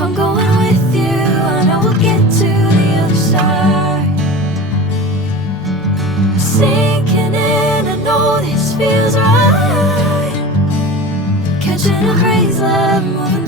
If I'm going with you, I know we'll get to the other side. Sinking in, I know this feels right. Catching a crazy love, moving